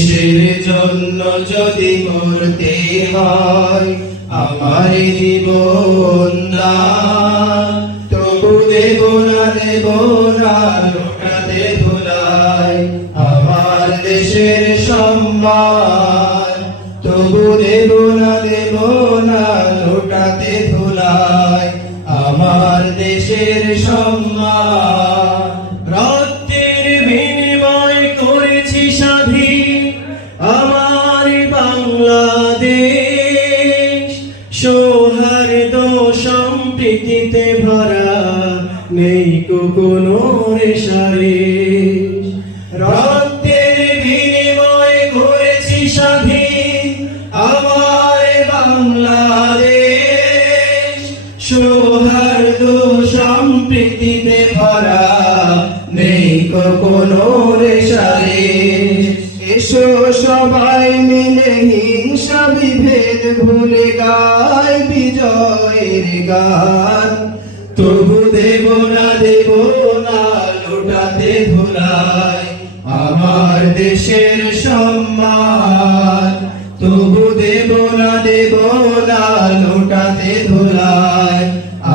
দেশের জন্য যদি করতে হয়, আমার জীবন তবু দেব না দেব না লোটাতে ধুলাই আমার দেশের সম্মান। তবু দেব না দেব না লোটাতে ধুলাই আমার দেশের সম্মান। রক্তের বিনিময় করেছি স্বাধীন সম্প্রীতিতে ভরা নেই কোনো রেশারে। রক্তের করেছি আমার ভরা এসো সবাই মিলে হিংসা বিভেদ ভুলে গায় বিজয়ের গান। তবু দেব না দেব না, লুটাতে ধুলাই। আমার দেশের সম্মান। তবু দেব না দেব না, লুটাতে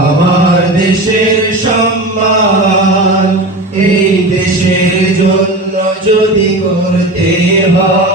আমার দেশের সম্মান। এই দেশের জন্য যদি করতে হয়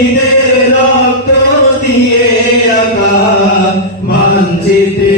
শহীদের রক্ত দিয়ে আঁকা মানচিত্রে